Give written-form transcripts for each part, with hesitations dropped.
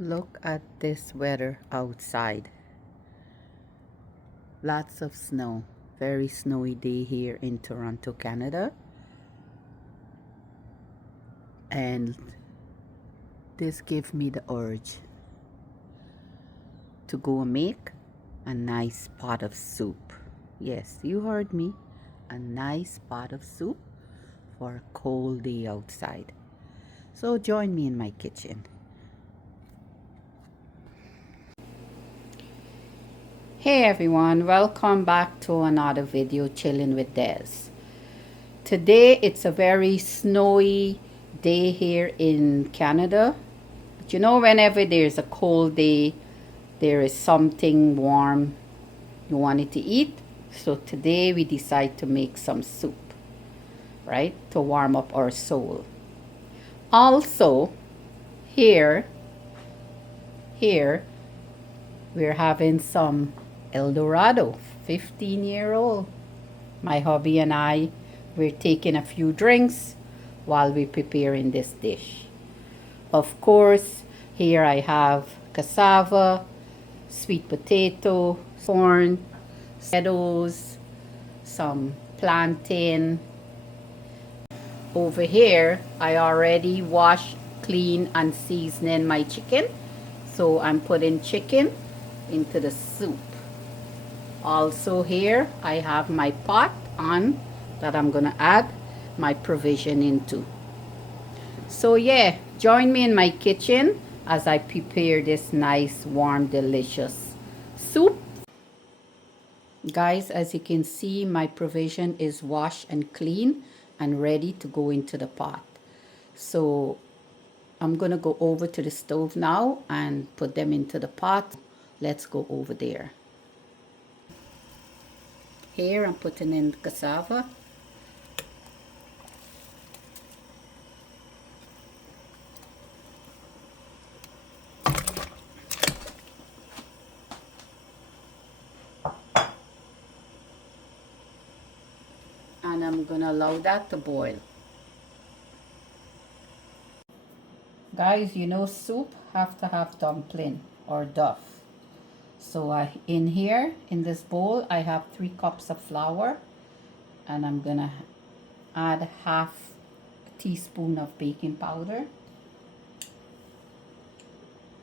Look at this weather outside. Lots of snow. Very snowy day here in Toronto, Canada. And this gives me the urge to go make a nice pot of soup. Yes, you heard me. A nice pot of soup for a cold day outside. So join me in my kitchen. Hey everyone, welcome back to another video, Chilling with Des. Today it's a very snowy day here in Canada. But you know, whenever there's a cold day, there is something warm you wanted to eat. So today we decide to make some soup, right? To warm up our soul. Also, here we're having some El Dorado, 15-year-old. My hubby and I, we're taking a few drinks while we're preparing this dish. Of course, here I have cassava, sweet potato, corn, potatoes, some plantain. Over here, I already washed, clean, and seasoning my chicken. So I'm putting chicken into the soup. Also here, I have my pot on that I'm gonna add my provision into. So yeah, join me in my kitchen as I prepare this nice, warm, delicious soup. Guys, as you can see, my provision is washed and clean and ready to go into the pot. So I'm gonna go over to the stove now and put them into the pot. Let's go over there. Here I'm putting in the cassava. And I'm gonna allow that to boil. Guys, you know soup have to have dumpling or duff. So in here, in this bowl, I have 3 cups of flour. And I'm gonna add half a teaspoon of baking powder.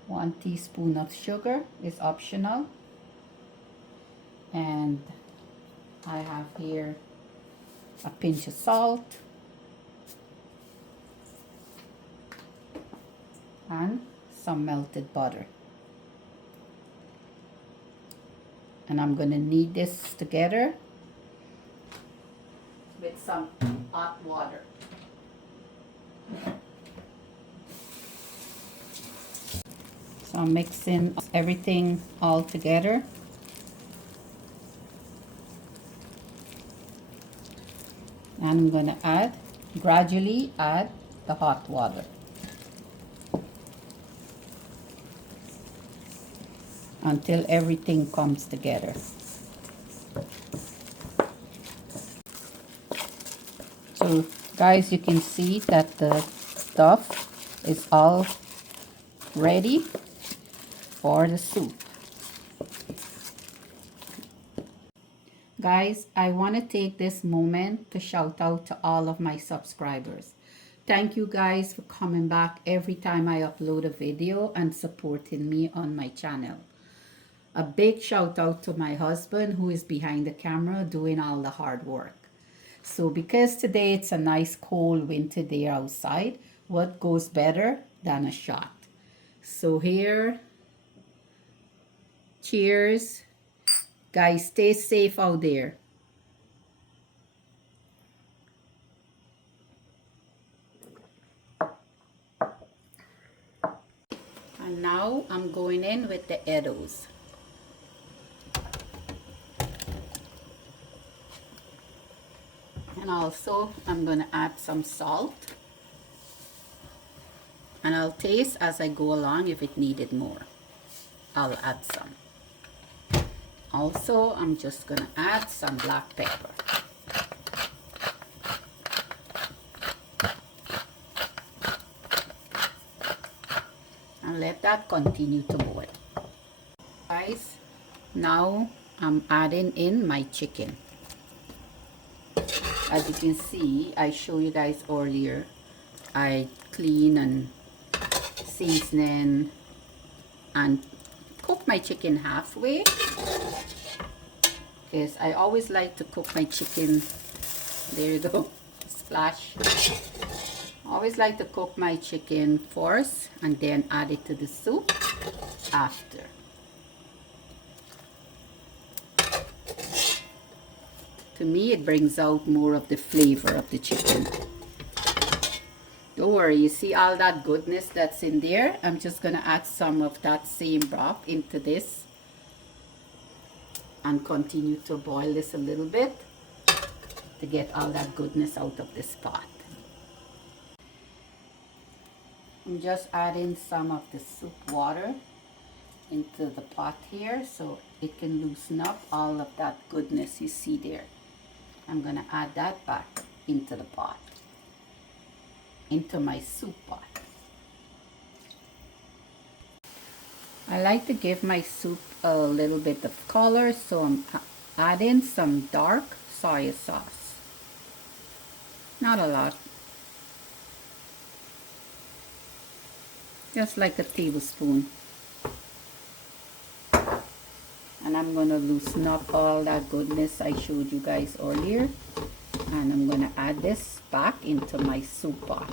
1 teaspoon of sugar is optional. And I have here a pinch of salt. And some melted butter. And I'm going to knead this together with some hot water. So I'm mixing everything all together. And I'm going to gradually add the hot water. Until everything comes together. So guys, you can see that the stuff is all ready for the soup. Guys, I want to take this moment to shout out to all of my subscribers. Thank you guys for coming back every time I upload a video and supporting me on my channel. A big shout out to my husband who is behind the camera doing all the hard work. So because today it's a nice cold winter day outside, what goes better than a shot? So here, cheers. Guys, stay safe out there. And now I'm going in with the Edos. And also I'm going to add some salt. And I'll taste as I go along if it needed more. I'll add some. Also, I'm just going to add some black pepper. And let let that continue to boil. Guys, now I'm adding in my chicken. As you can see, I showed you guys earlier, I clean and season and cook my chicken halfway, because I always like to cook my chicken. There you go, splash. Always like to cook my chicken first and then add it to the soup after. To me, it brings out more of the flavor of the chicken. Don't worry, you see all that goodness that's in there? I'm just gonna add some of that same broth into this and continue to boil this a little bit to get all that goodness out of this pot. I'm just adding some of the soup water into the pot here so it can loosen up all of that goodness you see there. I'm gonna add that back into the pot, into my soup pot. I like to give my soup a little bit of color, so I'm adding some dark soy sauce. Not a lot. Just like a tablespoon. And I'm going to loosen up all that goodness I showed you guys earlier. And I'm going to add this back into my soup pot.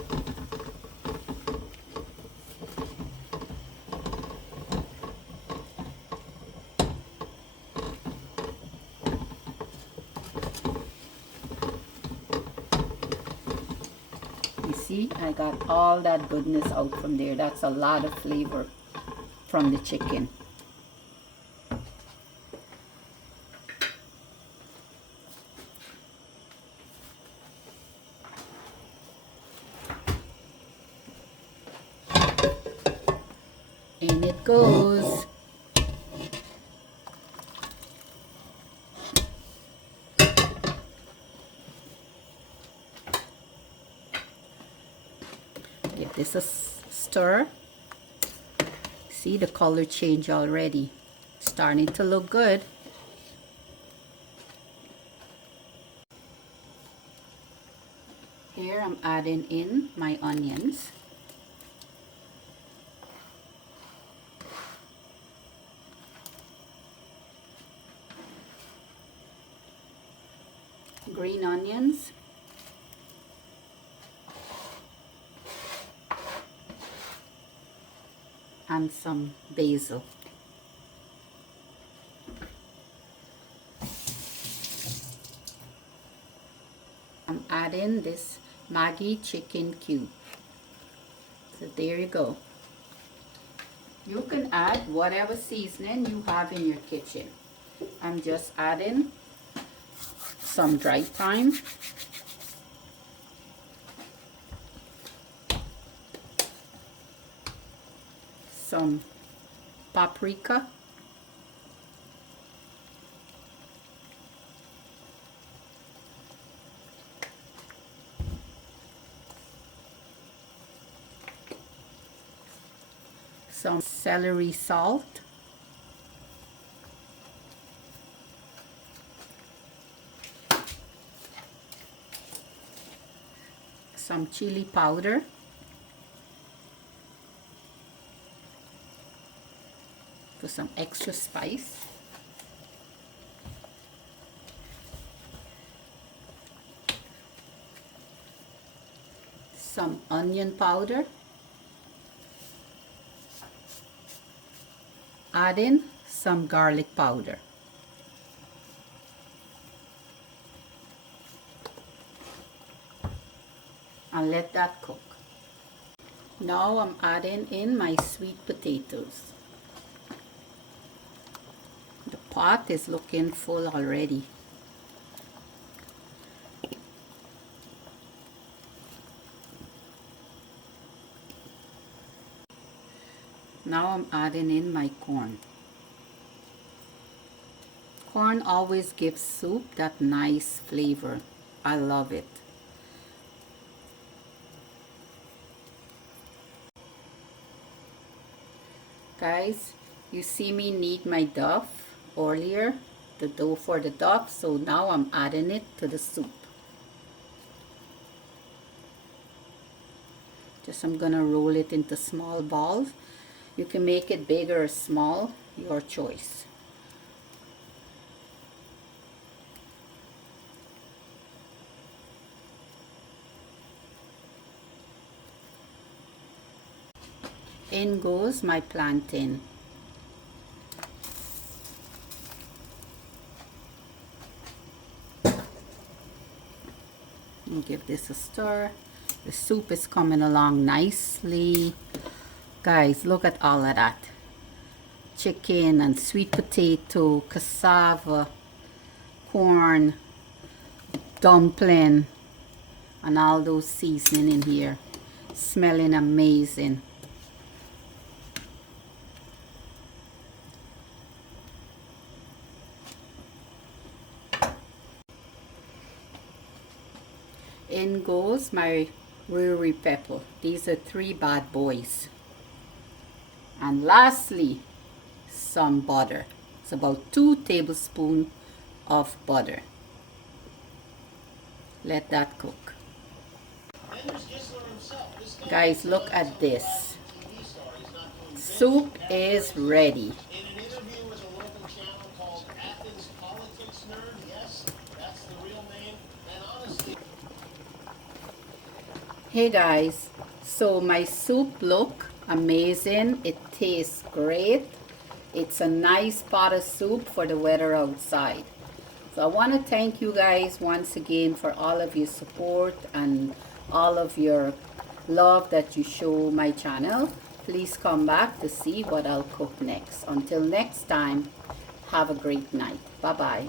You see, I got all that goodness out from there. That's a lot of flavor from the chicken. In it goes. Give this a stir. See the color change already. Starting to look good. Here I'm adding in my onions. Green onions. And some basil. I'm adding this Maggi chicken cube. So there you go. You can add whatever seasoning you have in your kitchen. I'm just adding some dry thyme, some paprika, some celery salt, some chili powder, for some extra spice, some onion powder, add in some garlic powder. And let that cook. Now I'm adding in my sweet potatoes. The pot is looking full already. Now I'm adding in my corn. Corn always gives soup that nice flavor. I love it. Guys, you see me knead my duff earlier, the dough for the duff, so now I'm adding it to the soup. Just I'm gonna roll it into small balls. You can make it big or small, your choice. In goes my plantain. And give this a stir. The soup is coming along nicely. Guys, look at all of that. Chicken and sweet potato, cassava, corn, dumpling, and all those seasoning in here. Smelling amazing. In goes my ruri pepper. These are 3 bad boys. And lastly, some butter. It's about 2 tablespoons of butter. Let that cook. Guys, look at this. Soup is ready. Hey guys, so my soup look amazing. It tastes great. It's a nice pot of soup for the weather outside. So I want to thank you guys once again for all of your support and all of your love that you show my channel. Please come back to see what I'll cook next. Until next time, have a great night. Bye bye.